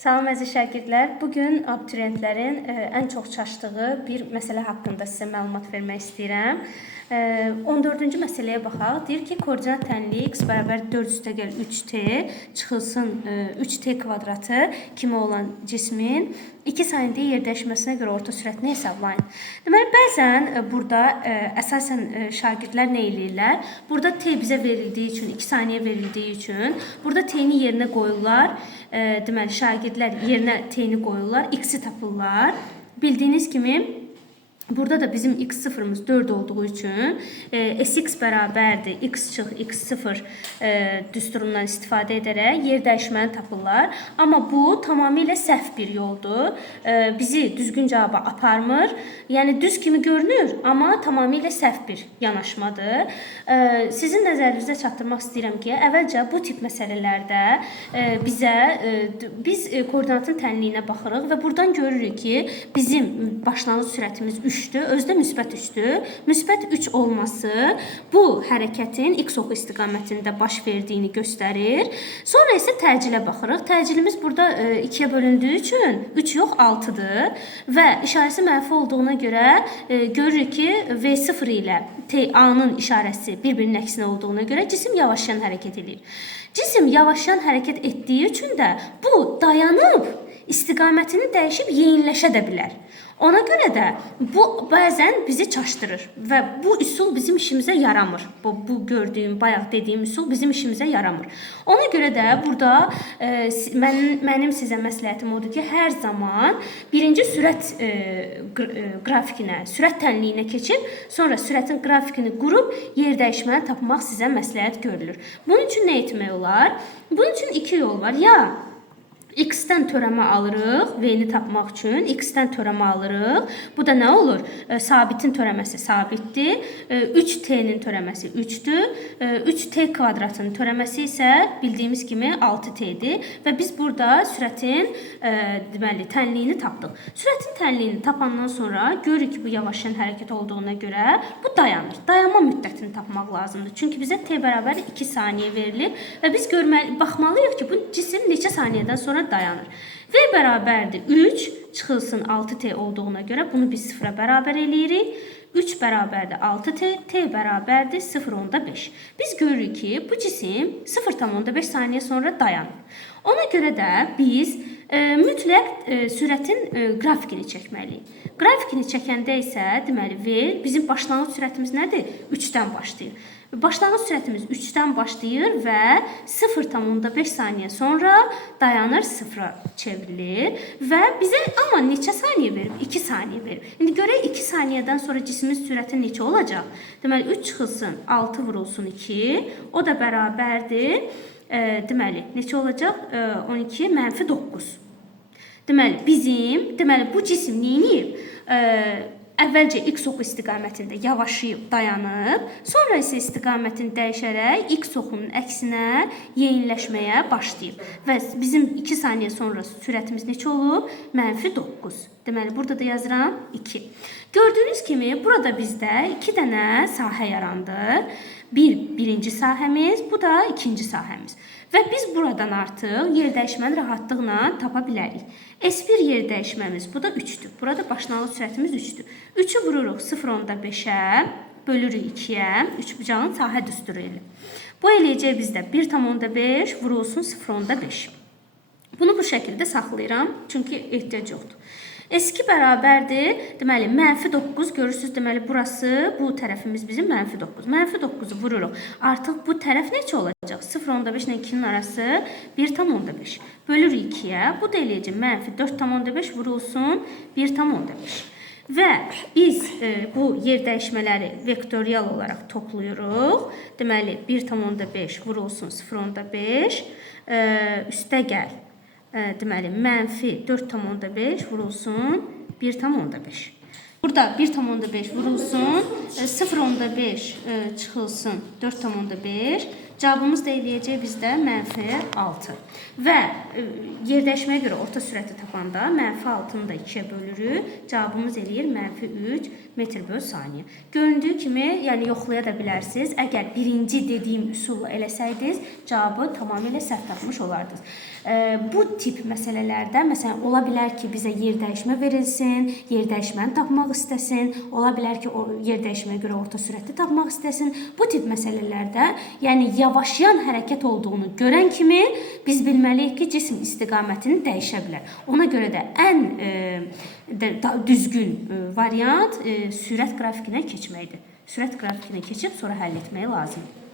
Salam əziz şagirdlər. Bugün abituriyentlərin ən çox çaşdığı bir məsələ haqqında sizə məlumat vermək istəyirəm. 14-cü məsələyə baxaq. Deyir ki, koordinat tənliyi x bərabər 4 üstəgəl 3t çıxılsın 3t kvadratı kimi olan cismin 2 saniyədə yerdəyişməsinə görə orta sürətini hesablayın. Deməli, bəzən burada əsasən şagirdlər nə eləyirlər? Burada t bizə verildiyi üçün, 2 saniyə verildiyi üçün burada t-ni yerinə qoyurlar. Deməli, şagirdlər yerinə t-ni qoyurlar, x-i tapırlar. Bildiyiniz kimi, burada da bizim x sıfırımız 4 olduğu üçün sx bərabərdir x çıx x sıfır düsturundan istifadə edərək yer dəyişməni tapırlar. Amma bu tamamilə səhv bir yoldur. Bizi düzgün cavaba aparmır. Yəni düz kimi görünür, amma tamamilə səhv bir yanaşmadır. Sizin nəzərinizə çatdırmaq istəyirəm ki, əvvəlcə bu tip məsələlərdə biz koordinatın tənliyinə baxırıq və buradan görürük ki, bizim başlanğıc sürətimiz 3-dür, özü də müsbət 3-dür. Müsbət 3 olması bu hərəkətin x oxu istiqamətində baş verdiyini göstərir. Sonra isə təcillə baxırıq. Təcilimiz burada 2-yə bölündüyü üçün 3 yox 6-dır və işarəsi mənfi olduğuna görə görürük ki, V0 ilə A-nın işarəsi bir-birinin əksinə olduğuna görə cisim yavaşlayan hərəkət edir. Cisim yavaşlayan hərəkət etdiyi üçün də bu dayanıb istiqamətini dəyişib yeyinləşə də bilər. Ona görə də bu bəzən bizi çaşdırır və bu üsul bizim işimizə yaramır. Bu gördüyüm, bayaq dediyim üsul bizim işimizə yaramır. Ona görə də burada mənim sizə məsləhətim odur ki, hər zaman birinci sürət qrafikinə, sürət tənliyinə keçib, sonra sürətin qrafikini qurub yer dəyişməni tapmaq sizə məsləhət görülür. Bunun üçün nə etmək olar? Bunun üçün 2 yol var. Ya x-dən törəmə alırıq, v-ni tapmaq üçün x-dən törəmə alırıq. Bu da nə olur? Sabitin törəməsi sabitdir. 3t-nin törəməsi 3-dür. 3t kvadratının törəməsi isə bildiyimiz kimi 6t-dir. Və biz burada sürətin deməli, tənliyini tapdıq. Sürətin tənliyini tapandan sonra görürük ki, bu yavaşlayan hərəkət olduğuna görə bu dayanır. Dayanma müddətini tapmaq lazımdır. Çünki bizə t bərabər 2 saniyə verilib və biz baxmalıyıq ki, bu cisim neçə saniyədən sonra dayanır. V bərabərdir 3 çıxılsın 6t olduğuna görə bunu biz 0-a bərabər eləyirik. 3 bərabərdir 6t, t bərabərdir 0,5. Biz görürük ki, bu cisim 0,5 saniyə sonra dayanır. Ona görə də biz mütləq sürətin qrafikini çəkməliyik. Qrafikini çəkəndə isə deməli V bizim başlanğıc sürətimiz nədir? 3-dən başlayır. Başlanğıc sürətimiz 3-dən başlayır və 0,5 saniyə sonra dayanır, 0-a çevrilir və bizə amma neçə saniyə verib? 2 saniyə verib. İndi görək 2 saniyədən sonra cismin sürəti neçə olacaq? Deməli 3 çıxılsın 6 vurulsun 2, o da bərabərdir. Deməli neçə olacaq? 12 mənfi 9. Deməli bu cisim neyiniyib? Əvvəlcə x oxu istiqamətində yavaşlayıb dayanıb, sonra isə istiqamətini dəyişərək x oxunun əksinə yeyinləşməyə başlayıb. Və bizim 2 saniyə sonra sürətimiz neçə olub? Mənfi 9. Deməli, burada da yazıram 2. Gördüyünüz kimi, burada bizdə 2 dənə sahə yarandı. Birinci sahəmiz, bu da ikinci sahəmiz. Və biz buradan artıq yer dəyişməni rahatlıqla tapa bilərik. S1 yer dəyişməmiz, bu da 3-dür. Burada başlanğıc sürətimiz 3-dür. 3-ü vururuq 0,5-ə, bölürük 2-yə, 3 bucağın sahə düsturu ilə. Bu eləyəcək bizdə 1,5 vurulsun 0,5. Bunu bu şəkildə saxlayıram, çünki ehtiyac yoxdur. S2 bərabərdir, deməli, mənfi 9, görürsünüz, deməli, burası, bu tərəfimiz bizim mənfi 9. Mənfi 9-u vururuq. Artıq bu tərəf neçə olacaq? 0,5 ilə 2-nin arası 1,5. Bölürük 2-yə, bu da eləyəcək mənfi 4,5 vurulsun 1,5. Və biz bu yer dəyişmələri vektorial olaraq toplayırıq. Deməli, 1,5 vurulsun 0,5, üstə gəl. Deməli, mənfi 4,5 vurulsun 1,5. Burada 1,5 vurulsun, 0,5 çıxılsın 4,5. Cavabımız da eləyəcək bizdə mənfi 6. Və yer dəyişməyə görə orta sürəti tapanda mənfi 6-nı da 2-yə bölürük. Cavabımız eləyir mənfi 3 metr böl saniyə. Göründüyü kimi, yəni yoxlaya da bilərsiniz. Əgər birinci dediyim üsulla eləsəydiniz, cavabı tamamilə səhv tapmış olardınız. Bu tip məsələlərdə məsələn ola bilər ki, bizə yer dəyişmə verilsin, yer dəyişməni tapmaq istəsin, ola bilər ki, o yer dəyişməyə görə orta sürətli tapmaq istəsin. Bu tip məsələlərdə, yəni yavaşlayan hərəkət olduğunu görən kimi biz bilməliyik ki, cism istiqamətini dəyişə bilər. Ona görə də ən düzgün variant sürət qrafikinə keçməkdir. Sürət qrafikinə keçib sonra həll etmək lazımdır.